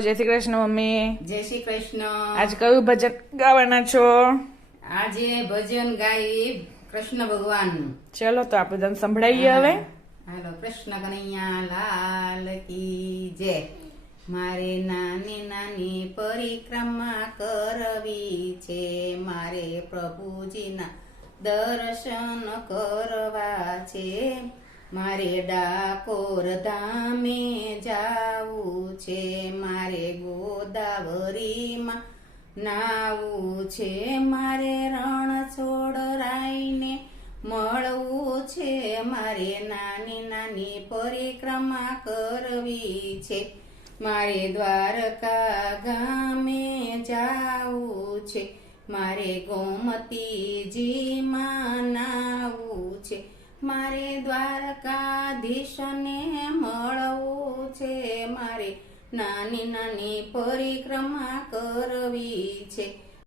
જય શ્રી કૃષ્ણ મમ્મી. જય શ્રી કૃષ્ણ. આજે કયું ભજન ગાવાના છો? આજે ભજન ગાઈ કૃષ્ણ ભગવાનનું. ચલો તો આપણે તમને સંભળાઈએ હવે. હાલો. કૃષ્ણ કનૈયા લાલ કી જય. મારે નાની નાની પરિક્રમા કરવી છે, મારે પ્રભુજીના દર્શન કરવા છે, મારે ડાકોર ધામે જાવું છે, મારે ગોદાવરીમાં નાવું છે, મારે રણછોડ રાયને મળવું છે, મારે નાની નાની પરિક્રમા કરવી છે, મારે દ્વારકા ગામે જાવું છે, મારે ગોમતીજીમાં નાવું છે, મારે દ્વારકાધીશને મળવું છે, મારે નાની નાની પરિક્રમા કરવી છે,